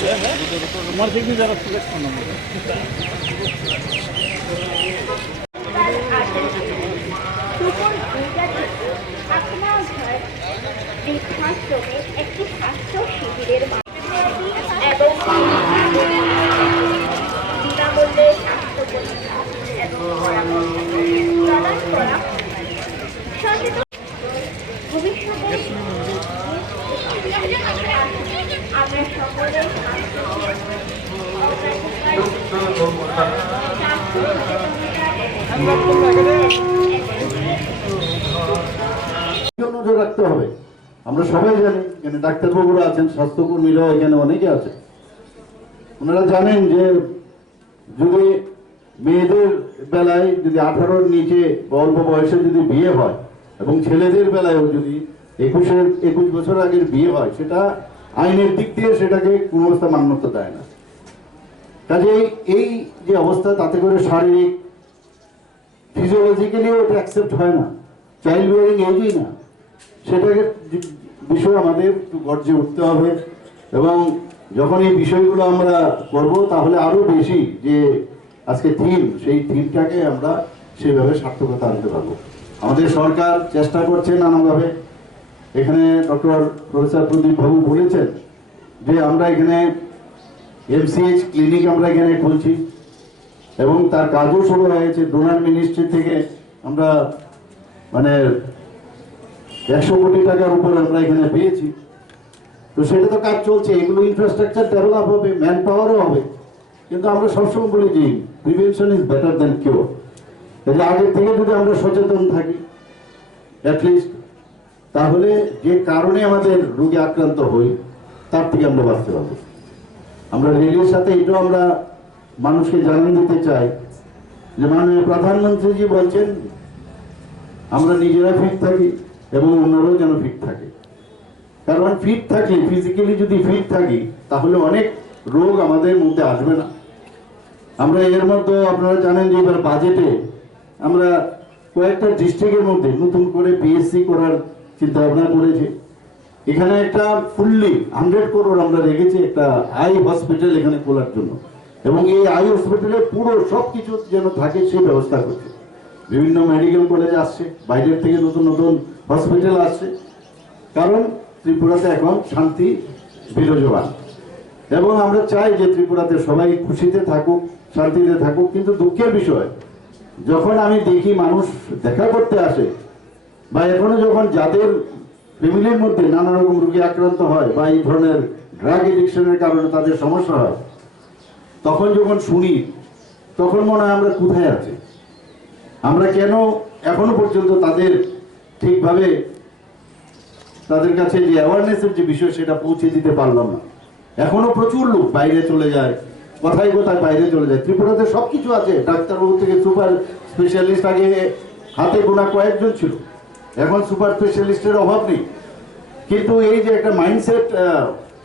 সুপর দেখবি যারা সিলেক্ট করলাম একটি স্বাস্থ্য শিবিরের মাধ্যমে এবং বিনামূল্যে স্বাস্থ্য পরীক্ষা এবং পরামর্শ প্রদান করা সচেতন ভবিষ্যতে আমরা সকলে স্বাস্থ্য দিকেও নজর রাখতে হবে। আমরা সবাই জানি, এখানে ডাক্তারবাবুরা আছেন, স্বাস্থ্যকর্মীরাও এখানে অনেকে আছে। ওনারা জানেন যে যদি মেয়েদের বেলায় যদি আঠারোর নিচে অল্প বয়সে যদি বিয়ে হয়, এবং ছেলেদের বেলায়ও যদি একুশের একুশ বছর আগের বিয়ে হয়, সেটা আইনের দিক দিয়ে সেটাকে কোনো অবস্থা মান্যতা দেয় না। কাজেই এই যে অবস্থা, তাতে করে শারীরিক ফিজিওলজিক্যালিও ওটা অ্যাকসেপ্ট হয় না। চাইল্ড বিয়ারিং এজই না। সেটাকে বিষয় আমাদের একটু গর্জে উঠতে হবে এবং যখন এই বিষয়গুলো আমরা করব, তাহলে আরও বেশি যে আজকে থিম, সেই থিমটাকে আমরা সেভাবে সার্থকতা আনতে পারব। আমাদের সরকার চেষ্টা করছে নানাভাবে। এখানে ডক্টর প্রফেসর প্রদীপ বাবু বলেছেন যে আমরা এখানে এমসিএইচ ক্লিনিক আমরা এখানে খুলছি এবং তার কাজও শুরু হয়েছে। ডোনার মিনিস্ট্রি থেকে আমরা মানে একশো কোটি টাকার উপর আমরা এখানে পেয়েছি। তো সেটা তো কাজ চলছে, এগুলো ইনফ্রাস্ট্রাকচার ডেভেলপ হবে ম্যান পাওয়ারও হবে। কিন্তু আমরা সবসময় বলি যে prevention is better than cure তাহলে আগের থেকে যদি আমরা সচেতন থাকি অ্যাটলিস্ট তাহলে যে কারণে আমাদের রোগে আক্রান্ত হই, তার থেকে আমরা বাঁচতে পারব। আমরা রেলের সাথে এটাও আমরা মানুষকে জানান দিতে চাই যে, মাননীয় প্রধানমন্ত্রীজি বলছেন, আমরা নিজেরা ফিট থাকি। এবং অন্যরাও যেন ফিট থাকে। কারণ ফিট থাকলে ফিজিক্যালি যদি ফিট থাকি, তাহলে অনেক রোগ আমাদের মধ্যে আসবে না। আমরা এর মধ্যে, আপনারা জানেন যে এবার বাজেটে আমরা কয়েকটা ডিস্ট্রিক্টের মধ্যে নতুন করে পিএসসি করার চিন্তা ভাবনা করেছি। এখানে একটা ফুললি হান্ড্রেড করোড় আমরা রেখেছি একটা আই হসপিটাল এখানে খোলার জন্য। এবং এই আই হসপিটালে পুরো সব কিছু যেন থাকে, সেই ব্যবস্থা করছে। বিভিন্ন মেডিকেল কলেজ আসছে, বাইরের থেকে নতুন নতুন হসপিটাল আসছে কারণ ত্রিপুরাতে এখন শান্তি বিরাজমান। এবং আমরা চাই যে ত্রিপুরাতে সবাই খুশিতে থাকুক, শান্তিতে থাকুক, কিন্তু দুঃখের বিষয়, যখন আমি দেখি মানুষ দেখা করতে আসে, বা এখনও যখন যাদের ফ্যামিলির মধ্যে নানা রকম রোগে আক্রান্ত হয়, বা এই ধরনের ড্রাগ এডিকশনের কারণে তাদের সমস্যা হয়, তখন যখন শুনি, তখন মনে হয় আমরা কোথায় আছি? আমরা কেন এখনও পর্যন্ত তাদের ঠিকভাবে তাদের কাছে যে অ্যাওয়ারনেসের যে বিষয়, সেটা পৌঁছে দিতে পারলাম না। এখনও প্রচুর লোক বাইরে চলে যায় কোথায় কোথায় বাইরে চলে যায়। ত্রিপুরাতে সব কিছু আছে। ডাক্তারবাবু থেকে সুপার স্পেশালিস্ট আগে হাতে গোনা কয়েকজন ছিল। এখন সুপার স্পেশালিস্টের অভাব নেই। কিন্তু এই যে একটা মাইন্ডসেট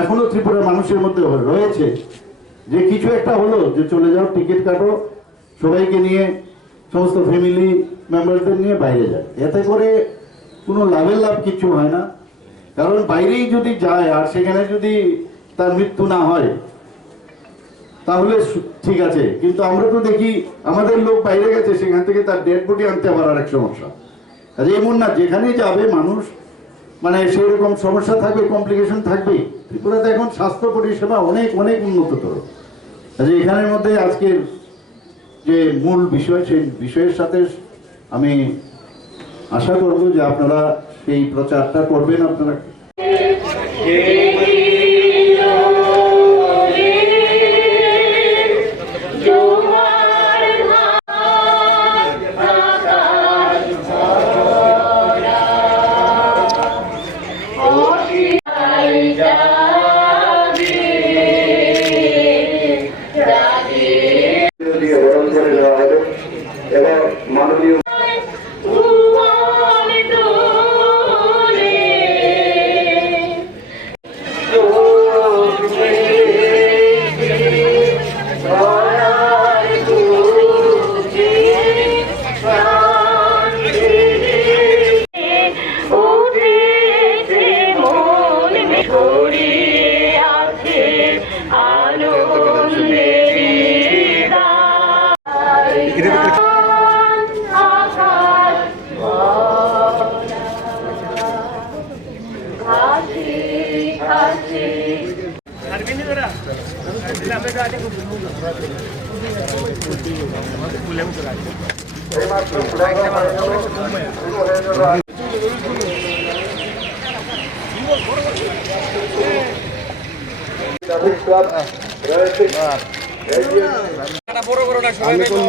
এখনও ত্রিপুরার মানুষের মধ্যে রয়েছে, যে কিছু একটা হলো, যে চলে যাও, টিকিট কাটো, সবাইকে নিয়ে, সমস্ত ফ্যামিলি মেম্বারদের নিয়ে বাইরে যায়। এতে করে কোনো লাভের লাভ কিছু হয় না। কারণ বাইরেই যদি যায় আর সেখানে যদি তার মৃত্যু না হয়, তাহলে ঠিক আছে। কিন্তু আমরা তো দেখি আমাদের লোক বাইরে গেছে, সেখান থেকে তার ডেড বডি আনতে আবার আরেক সমস্যা। কাজে এমন না, যেখানেই যাবে মানুষ মানে সেই রকম সমস্যা থাকবে কমপ্লিকেশন থাকবে। ত্রিপুরাতে এখন স্বাস্থ্য পরিষেবা অনেক অনেক উন্নততর। আচ্ছা এখানের মধ্যে আজকের যে মূল বিষয়, সেই বিষয়ের সাথে আমি আশা করব যে আপনারা সেই প্রচারটা করবেন আপনারা। মাননীয় রয়েছে একটা বড় বড় না সবাই করব